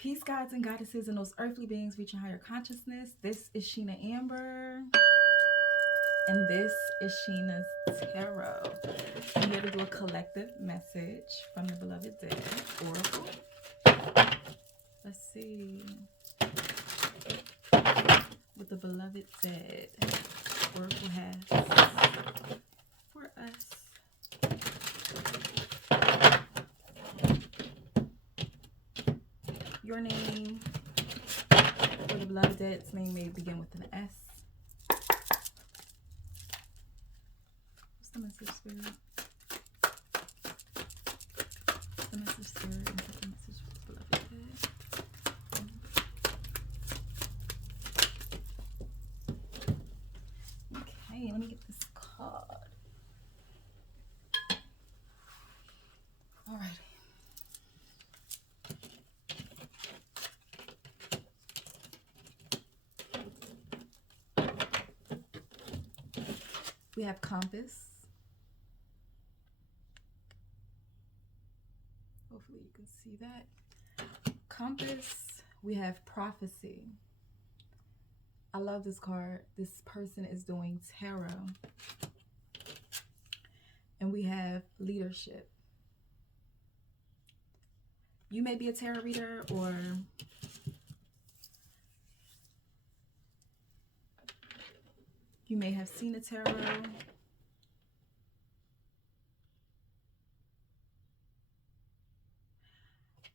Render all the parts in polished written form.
Peace, gods and goddesses, and those earthly beings reaching higher consciousness. This is Sheena Amber, and this is Sheena's Tarot. I'm here to do a collective message from the Beloved Dead Oracle. Let's see what the Beloved Dead Oracle has for us. Your name, or the Beloved Dead's name, may begin with an S. What's the message, Spirit? The message, Spirit, and the message for the Beloved Dead. Okay, let me get this card. All right. We have Compass. Hopefully you can see that. Compass. We have Prophecy. I love this card. This person is doing tarot. And we have Leadership. You may be a tarot reader, or you may have seen a tarot.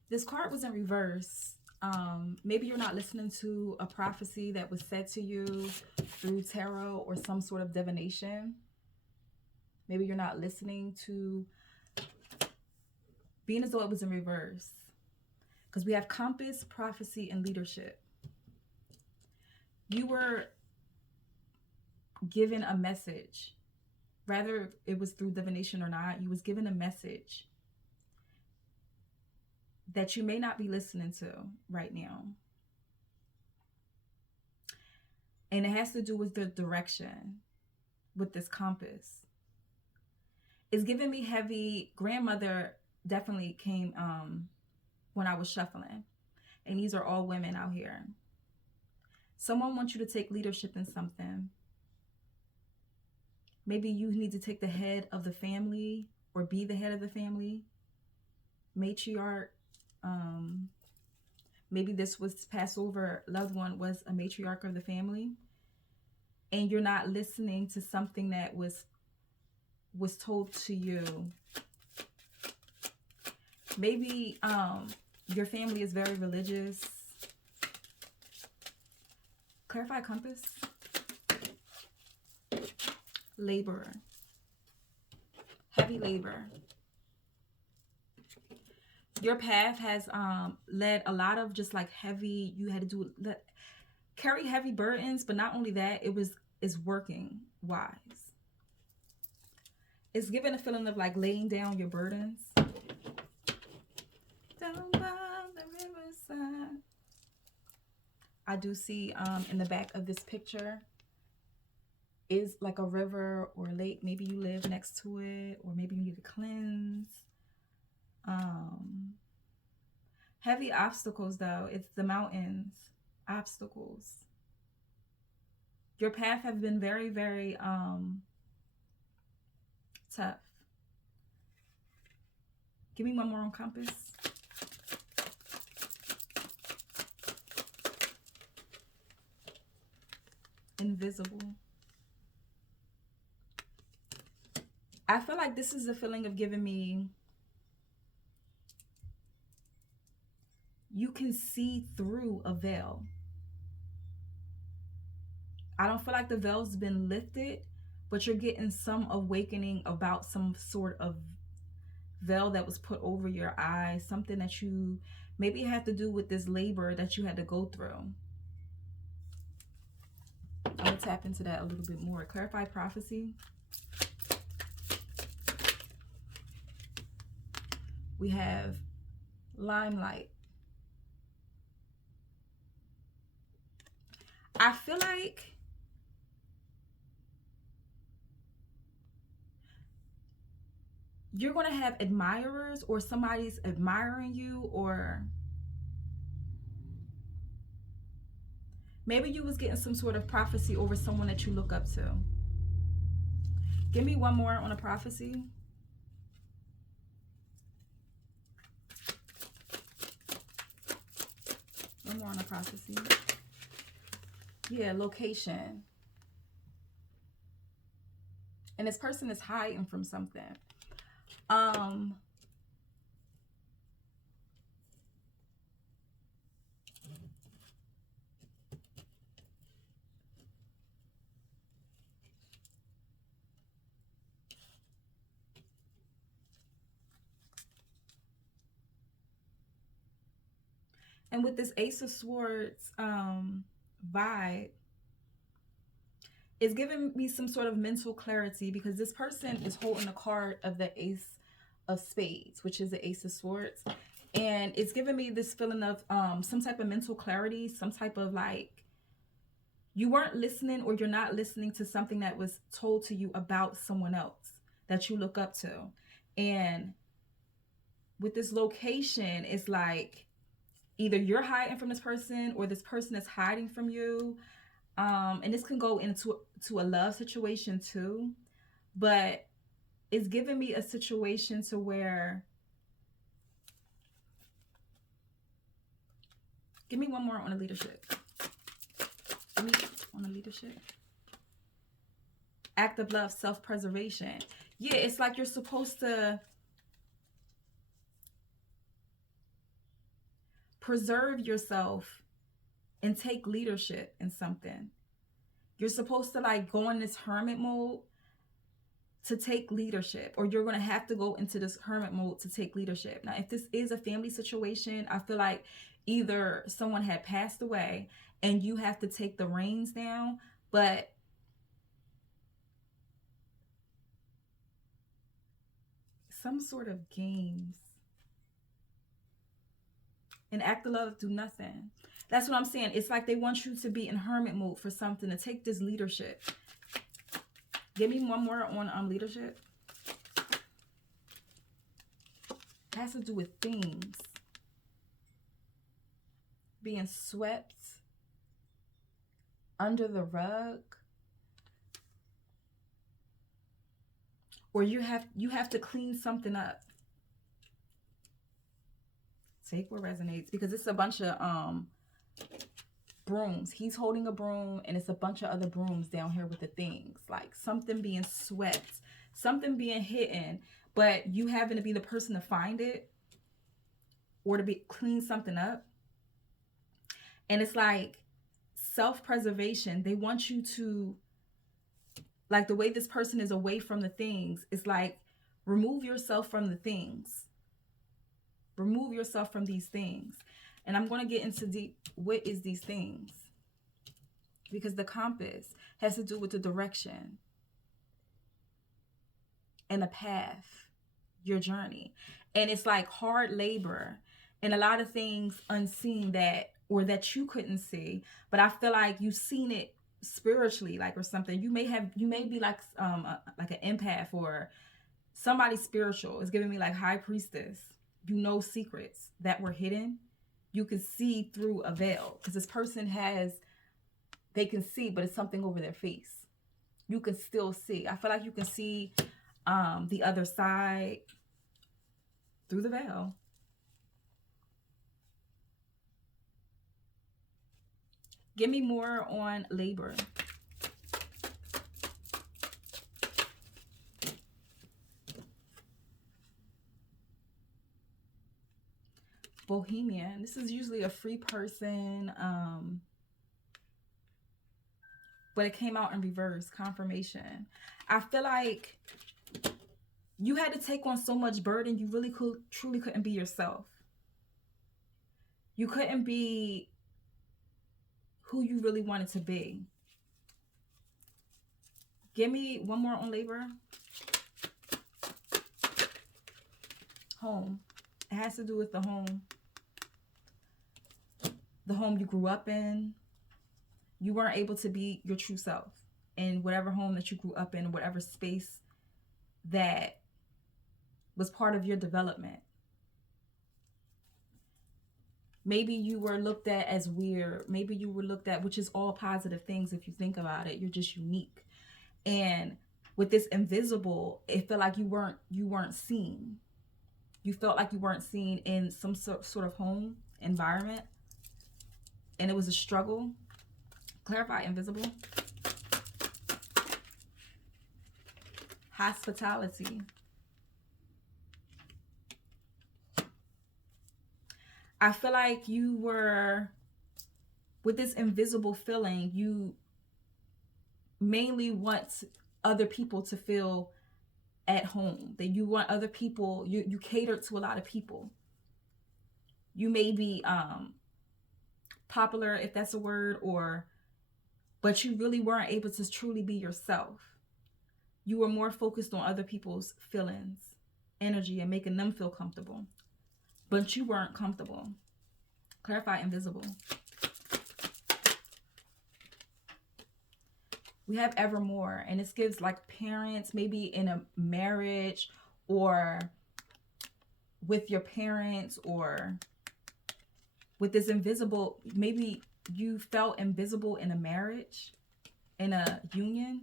This card was in reverse. Maybe you're not listening to a prophecy that was said to you through tarot or some sort of divination. Maybe you're not listening to, being as though it was in reverse. Because we have Compass, Prophecy, and Leadership. You were given a message. Whether it was through divination or not, you was given a message that you may not be listening to right now. And it has to do with the direction with this compass. It's giving me heavy. Grandmother definitely came when I was shuffling. And these are all women out here. Someone wants you to take leadership in something. Maybe you need to take the head of the family or be the head of the family. Matriarch. Maybe this was Passover loved one was a matriarch of the family, and you're not listening to something that was told to you. Maybe your family is very religious. Clarify Compass. Laborer. Heavy labor. Your path has led a lot of just like heavy, you had to do that, carry heavy burdens, but not only that, it's working wise. It's giving a feeling of like laying down your burdens. Down by the riverside. I do see in the back of this picture is like a river or a lake. Maybe you live next to it, or maybe you need to cleanse. Heavy obstacles though. It's the mountains. Obstacles. Your path have been very, very tough. Give me one more on Compass. Invisible. I feel like this is a feeling of giving me, you can see through a veil. I don't feel like the veil's been lifted, but you're getting some awakening about some sort of veil that was put over your eyes, something that you maybe had to do with this labor that you had to go through. I'm going to tap into that a little bit more. Clarify Prophecy. We have Limelight. I feel like you're going to have admirers, or somebody's admiring you, or Maybe you was getting some sort of prophecy over someone that you look up to. Give me one more on a prophecy. One more on a prophecy. Yeah, location. And this person is hiding from something. And with this Ace of Swords vibe, it's giving me some sort of mental clarity, because this person is holding a card of the Ace of Spades, which is the Ace of Swords. And it's giving me this feeling of some type of mental clarity, some type of like, you weren't listening, or you're not listening to something that was told to you about someone else that you look up to. And with this location, it's like either you're hiding from this person or this person is hiding from you. And this can go into a love situation too. But it's giving me a situation to where, give me one more on the leadership. Give me on the leadership. Act of love, self-preservation. Yeah, it's like you're supposed to preserve yourself and take leadership in something. You're supposed to like go in this hermit mode to take leadership, or you're going to have to go into this hermit mode to take leadership. Now, if this is a family situation, I feel like either someone had passed away and you have to take the reins down, but some sort of games. And act of love, do nothing. That's what I'm saying. It's like they want you to be in hermit mode for something, to take this leadership. Give me one more on leadership. It has to do with things. Being swept under the rug. Or you have to clean something up. Take what resonates, because it's a bunch of brooms. He's holding a broom, and it's a bunch of other brooms down here with the things. Like something being swept, something being hidden, but you having to be the person to find it or to clean something up. And it's like self-preservation. They want you to, like the way this person is away from the things, it's like remove yourself from the things. Remove yourself from these things. And I'm going to get into deep, what is these things? Because the compass has to do with the direction and the path, your journey. And it's like hard labor and a lot of things unseen that you couldn't see. But I feel like you've seen it spiritually, like, or something. You may be like an empath or somebody spiritual. It's giving me like high priestess. You know secrets that were hidden. You can see through a veil, because this person they can see, but it's something over their face. You can still see. I feel like you can see the other side through the veil. Give me more on labor. Bohemian. This is usually a free person, but it came out in reverse. Confirmation. I feel like you had to take on so much burden. You really truly couldn't be yourself. You couldn't be who you really wanted to be. Give me one more on labor. Home. It has to do with the home. The home you grew up in. You weren't able to be your true self in whatever home that you grew up in, whatever space that was part of your development. Maybe you were looked at as weird. Maybe you were looked at, which is all positive things if you think about it. You're just unique. And with this invisible, it felt like you weren't seen. You felt like you weren't seen in some sort of home environment, and it was a struggle. Clarify invisible. Hospitality. I feel like you were, with this invisible feeling, you mainly want other people to feel at home. That you want other people, you cater to a lot of people. You may be popular, if that's a word, or but you really weren't able to truly be yourself. You were more focused on other people's feelings, energy, and making them feel comfortable. But you weren't comfortable. Clarify invisible. We have evermore, and this gives like parents, maybe in a marriage or with your parents, or with this invisible, maybe you felt invisible in a marriage, in a union.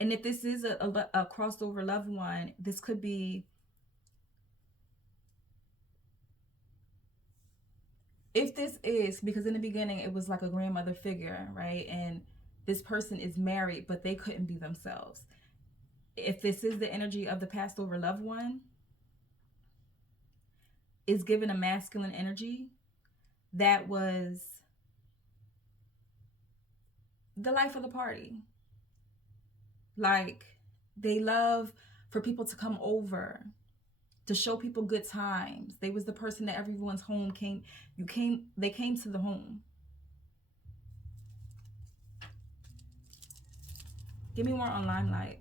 And if this is a crossover loved one, this could be, if this is, because in the beginning it was like a grandmother figure, right? And this person is married, but they couldn't be themselves. If this is the energy of the passed over loved one, is given a masculine energy that was the life of the party. Like, they love for people to come over, to show people good times. They was the person that everyone's home came. They came to the home. Give me more on Limelight.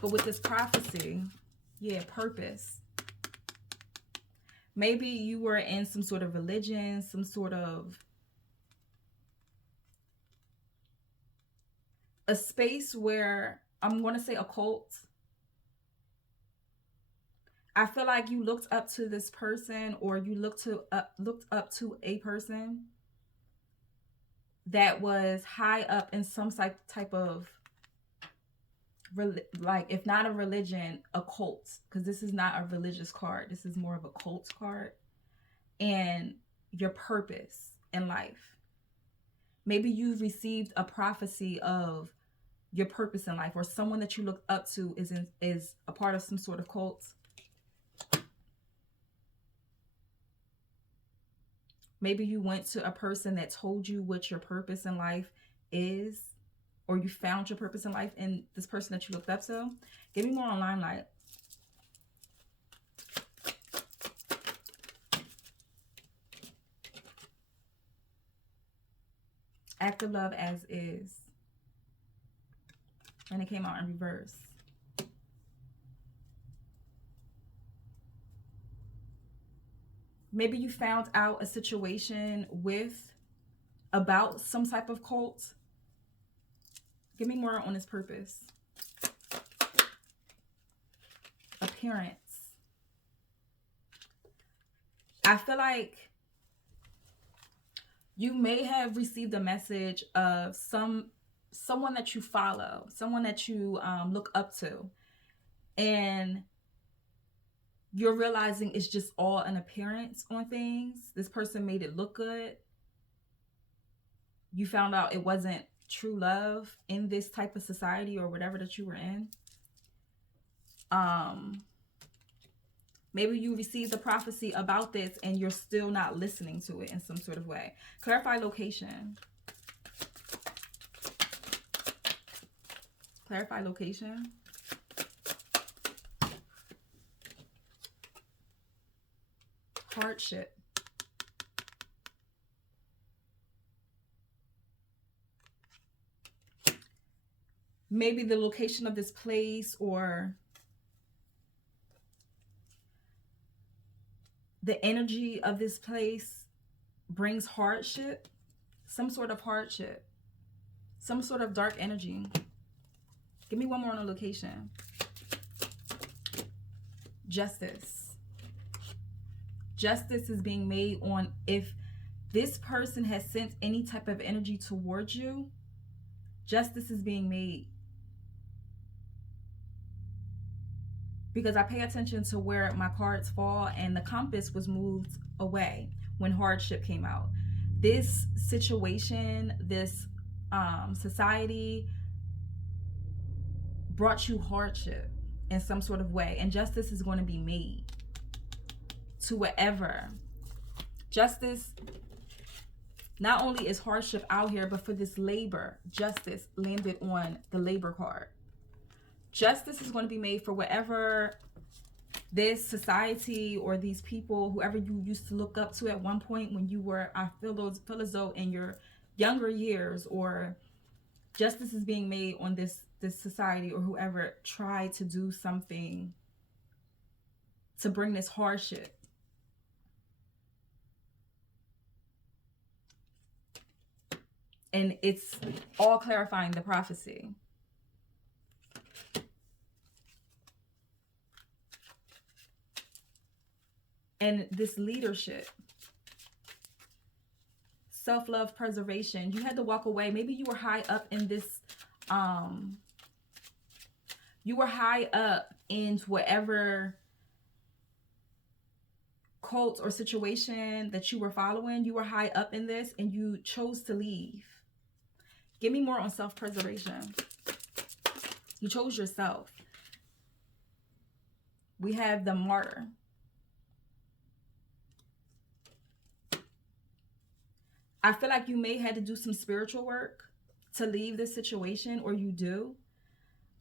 But with this prophecy, yeah, purpose. Maybe you were in some sort of religion, some sort of a space where, I'm going to say a cult. I feel like you looked up to this person, or you looked up to a person that was high up in some type of, like, if not a religion, a cult, because this is not a religious card. This is more of a cult card. And your purpose in life. Maybe you've received a prophecy of your purpose in life, or someone that you look up to is a part of some sort of cult. Maybe you went to a person that told you what your purpose in life is, or you found your purpose in life in this person that you looked up to. Give me more on Limelight. Active love as is. And it came out in reverse. Maybe you found out a situation about some type of cult. Give me more on his purpose. Appearance. I feel like you may have received a message of someone that you follow, someone that you look up to, and you're realizing it's just all an appearance on things. This person made it look good. You found out it wasn't true love in this type of society or whatever that you were in. Maybe you received a prophecy about this and you're still not listening to it in some sort of way. Clarify location. Clarify location. Hardship. Maybe the location of this place, or the energy of this place brings hardship. Some sort of hardship. Some sort of dark energy. Give me one more on the location. justice. Justice is being made on if this person has sent any type of energy towards you. Justice is being made. Because I pay attention to where my cards fall, and the compass was moved away when hardship came out. This situation, this society brought you hardship in some sort of way, and justice is going to be made to whatever. Justice, not only is hardship out here, but for this labor, justice landed on the labor card. Justice is going to be made for whatever this society or these people, whoever you used to look up to at one point when you were, I feel as though in your younger years, or justice is being made on this society or whoever tried to do something to bring this hardship. And it's all clarifying the prophecy. And this leadership, self-love, preservation, you had to walk away. Maybe you were high up in this, you were high up in whatever cult or situation that you were following. You were high up in this and you chose to leave. Give me more on self-preservation. You chose yourself. We have the martyr. I feel like you may have to do some spiritual work to leave this situation, or you do.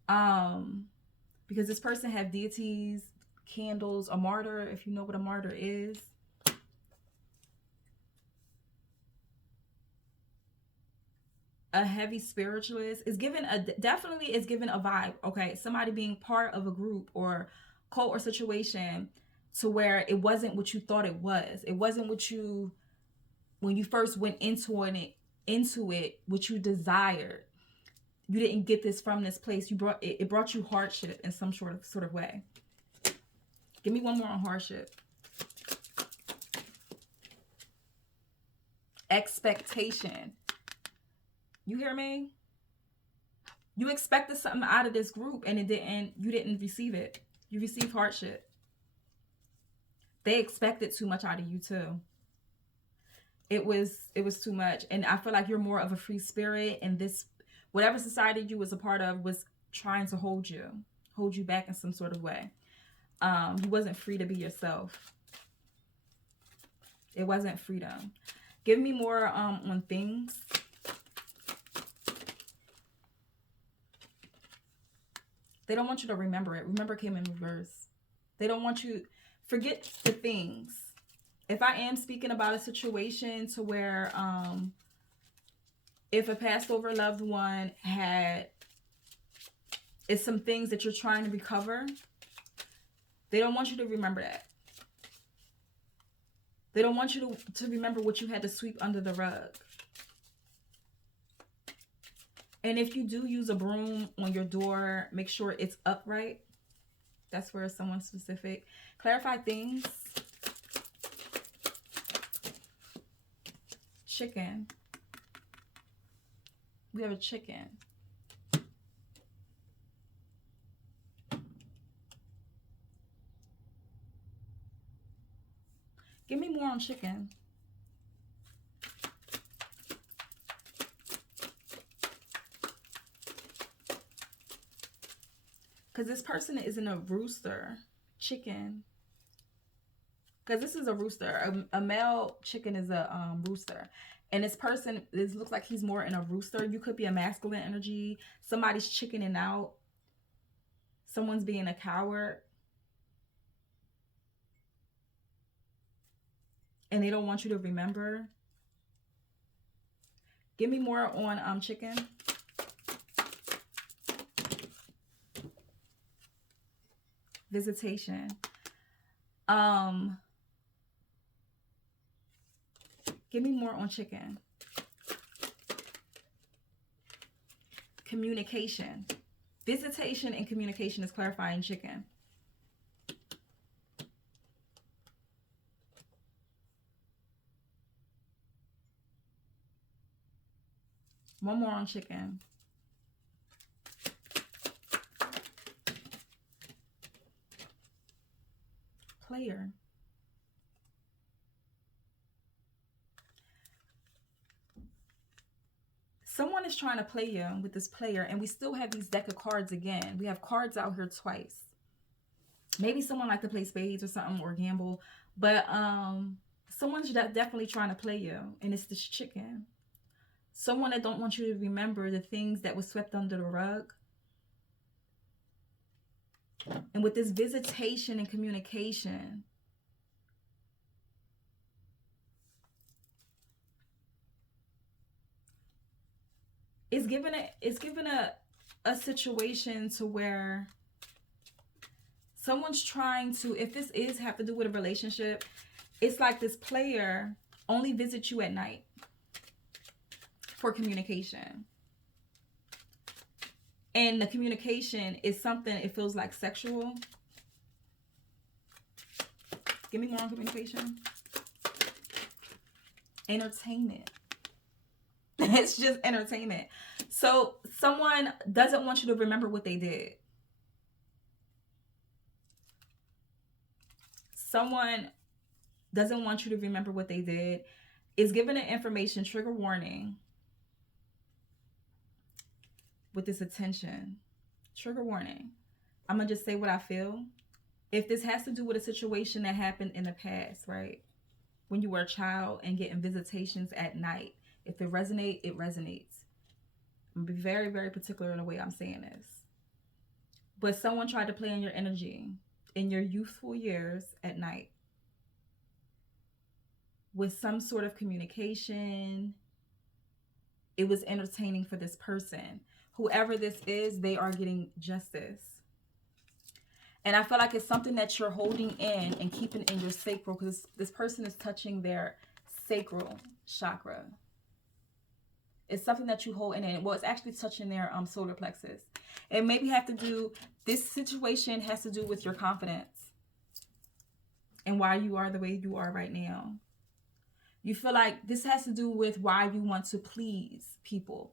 Because this person have deities, candles, a martyr, if you know what a martyr is. A heavy spiritualist is given definitely is given a vibe. Okay, somebody being part of a group or cult or situation to where it wasn't what you thought it was. It wasn't what you, when you first went into it, what you desired. You didn't get this from this place. It brought you hardship in some sort of way. Give me one more on hardship. Expectation. You hear me? You expected something out of this group and you didn't receive it. You received hardship. They expected too much out of you too. It was too much. And I feel like you're more of a free spirit, and this, whatever society you was a part of was trying to hold you back in some sort of way. You wasn't free to be yourself. It wasn't freedom. Give me more on things. They don't want you to remember it. Remember came in reverse. They don't want you, forget the things. If I am speaking about a situation to where if a passed over loved one it's some things that you're trying to recover, they don't want you to remember that. They don't want you to remember what you had to sweep under the rug. And if you do use a broom on your door, make sure it's upright. That's for someone specific. Clarify things. Chicken. We have a chicken. Give me more on chicken. Because this person isn't a rooster. Chicken. Because this is a rooster. A male chicken is a rooster. And this person, this looks like he's more in a rooster. You could be a masculine energy. Somebody's chickening out. Someone's being a coward. And they don't want you to remember. Give me more on chicken. Visitation. Give me more on chicken. Communication. Visitation and communication is clarifying chicken. One more on chicken. Player. Someone is trying to play you with this player, and we still have these deck of cards again. We have cards out here twice. Maybe someone like to play spades or something, or gamble, but someone's definitely trying to play you, and it's this chicken. Someone that don't want you to remember the things that was swept under the rug. And with this visitation and communication, it's given a situation to where someone's trying to, if this is have to do with a relationship, it's like this player only visits you at night for communication. And the communication is something, it feels like sexual. Give me more on communication. Entertainment. It's just entertainment. So someone doesn't want you to remember what they did. Someone doesn't want you to remember what they did. Is given an information, trigger warning. With this attention, trigger warning. I'm gonna just say what I feel. If this has to do with a situation that happened in the past, right? When you were a child and getting visitations at night, if it resonates, it resonates. I'm gonna be very, very particular in the way I'm saying this. But someone tried to play on your energy in your youthful years at night with some sort of communication. It was entertaining for this person. Whoever this is, they are getting justice. And I feel like it's something that you're holding in and keeping in your sacral, because this person is touching their sacral chakra. It's something that you hold in. Well, it's actually touching their solar plexus. It maybe have to do, this situation has to do with your confidence and why you are the way you are right now. You feel like this has to do with why you want to please people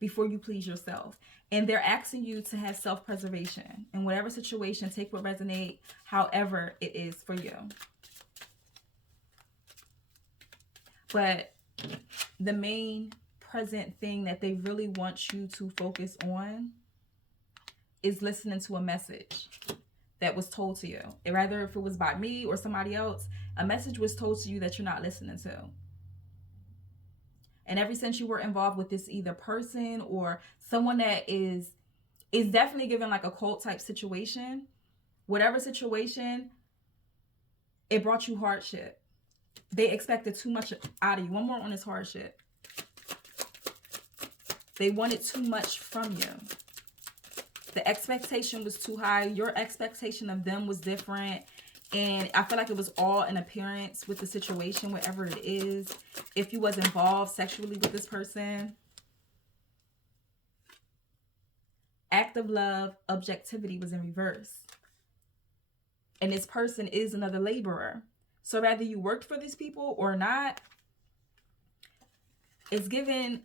before you please yourself. And they're asking you to have self-preservation. In whatever situation, take what resonates, however it is for you. But the main present thing that they really want you to focus on is listening to a message that was told to you. Rather, if it was by me or somebody else, a message was told to you that you're not listening to. And ever since you were involved with this either person or someone that is definitely given like a cult type situation, whatever situation, it brought you hardship. They expected too much out of you. One more on this hardship. They wanted too much from you. The expectation was too high. Your expectation of them was different. And I feel like it was all an appearance with the situation, whatever it is. If you was involved sexually with this person. Act of love, objectivity was in reverse. And this person is another laborer. So whether you worked for these people or not, it's given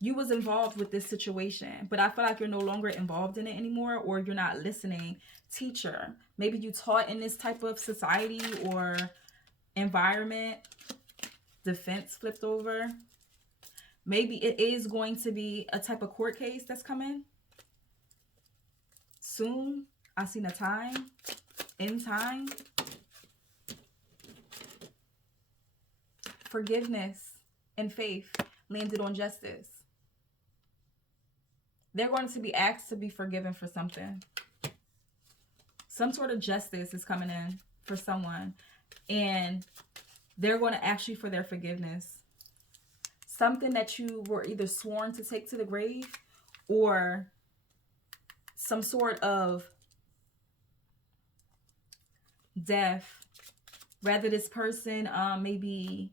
you was involved with this situation, but I feel like you're no longer involved in it anymore, or you're not listening. Teacher, maybe you taught in this type of society or environment. Defense flipped over. Maybe it is going to be a type of court case that's coming soon. I seen a time, in time. Forgiveness and faith landed on justice. They're going to be asked to be forgiven for something. Some sort of justice is coming in for someone. And they're going to ask you for their forgiveness. Something that you were either sworn to take to the grave, or some sort of death. Rather this person may be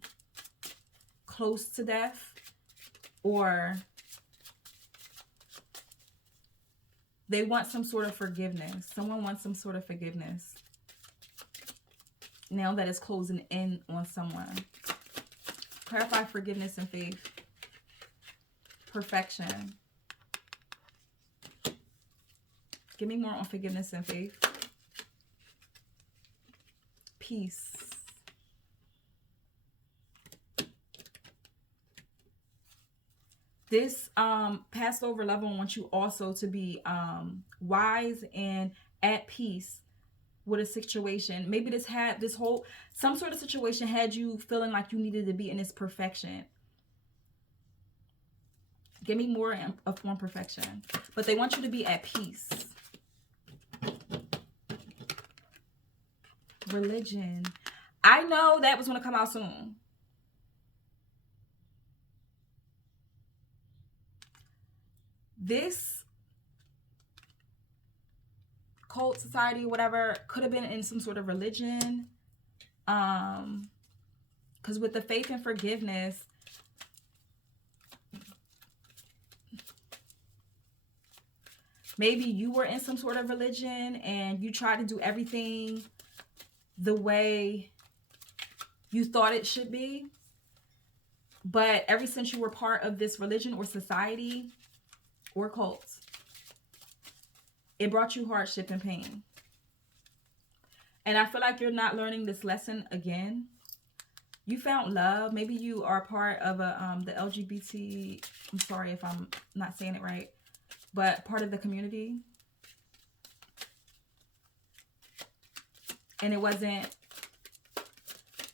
close to death, or they want some sort of forgiveness. Someone wants some sort of forgiveness. Now that it's closing in on someone. Clarify forgiveness and faith. perfection. Give me more on forgiveness and faith. Peace. This Passover loved one wants you also to be wise and at peace with a situation. Maybe some sort of situation had you feeling like you needed to be in this perfection. Give me more of one perfection. But they want you to be at peace. Religion. I know that was going to come out soon. This cult, society, whatever, could have been in some sort of religion. Because with the faith and forgiveness, maybe you were in some sort of religion and you tried to do everything the way you thought it should be. But ever since you were part of this religion or society or cult, it brought you hardship and pain. And I feel like you're not learning this lesson again. You found love. Maybe you are part of the LGBT, I'm sorry if I'm not saying it right, but part of the community. And it wasn't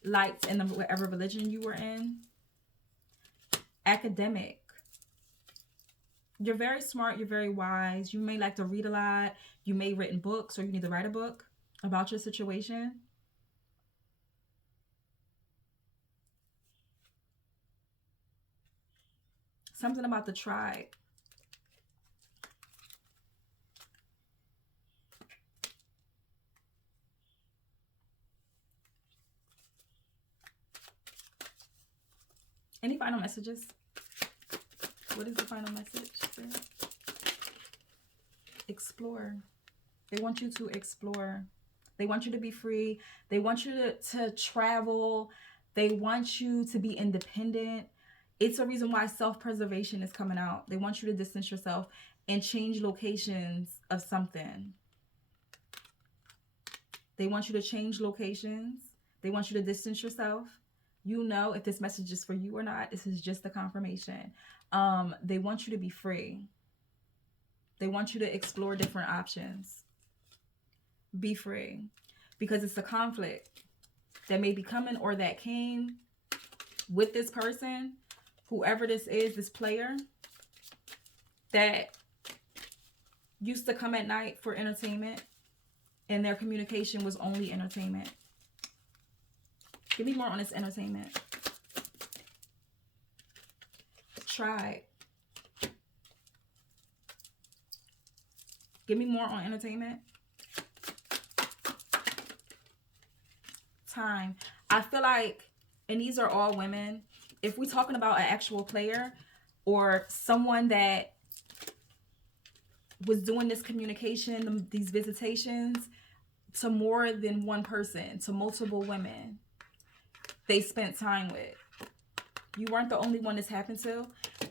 lights in whatever religion you were in. Academic. You're very smart. You're very wise. You may like to read a lot. You may have written books, or you need to write a book about your situation. Something about the tribe. Any final messages? What is the final message? Explore. They want you to explore. They want you to be free. They want you to travel. They want you to be independent. It's a reason why self-preservation is coming out. They want you to distance yourself and change locations of something. They want you to change locations. They want you to distance yourself. You know if this message is for you or not. This is just the confirmation. They want you to be free. They want you to explore different options. Be free. Because it's a conflict that may be coming or that came with this person, whoever this is, this player, that used to come at night for entertainment, and their communication was only entertainment. Give me more on this entertainment. Tribe. Give me more on entertainment. Time. I feel like, and these are all women, if we're talking about an actual player or someone that was doing this communication, these visitations to more than one person, to multiple women, they spent time with. You weren't the only one this happened to.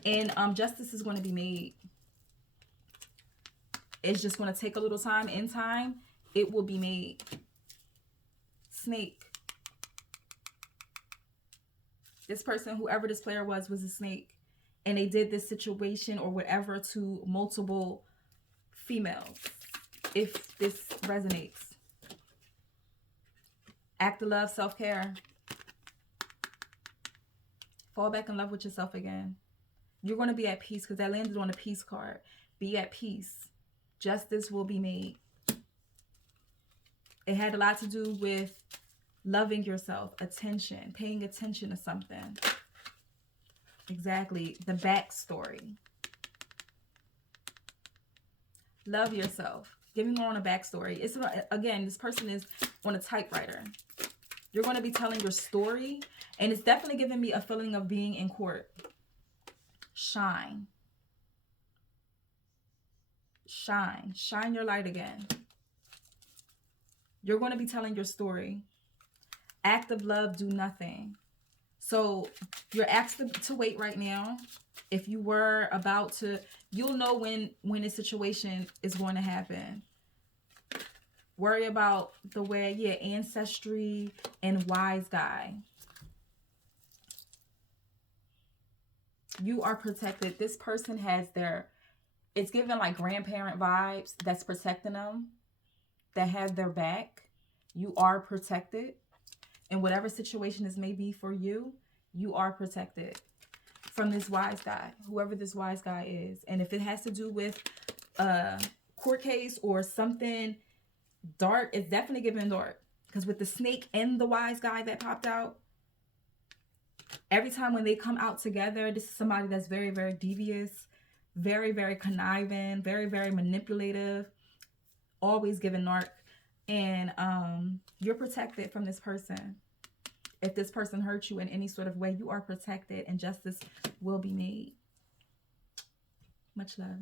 And justice is going to be made. It's just going to take a little time. In time, it will be made. Snake. This person, whoever this player was a snake. And they did this situation or whatever to multiple females. If this resonates. Act of love, self-care. Fall back in love with yourself again. You're going to be at peace because that landed on a peace card. Be at peace. Justice will be made. It had a lot to do with loving yourself, attention, paying attention to something. Exactly. The backstory. Love yourself. Give me more on a backstory. It's, again, this person is on a typewriter. You're going to be telling your story, and it's definitely giving me a feeling of being in court. Shine. Shine. Shine your light again. You're going to be telling your story. Act of love, do nothing. So you're asked to wait right now. If you were about to, you'll know when a situation is going to happen. Worry about the way, yeah, ancestry and wise guy. You are protected. This person has their, it's given like grandparent vibes that's protecting them, that have their back. You are protected. In whatever situation this may be for you, you are protected from this wise guy, whoever this wise guy is. And if it has to do with a court case or something dark, it's definitely giving dark. Because with the snake and the wise guy that popped out, every time when they come out together, this is somebody that's very, very devious, very, very conniving, very, very manipulative, always giving narc. And you're protected from this person. If this person hurts you in any sort of way, you are protected and justice will be made. Much love.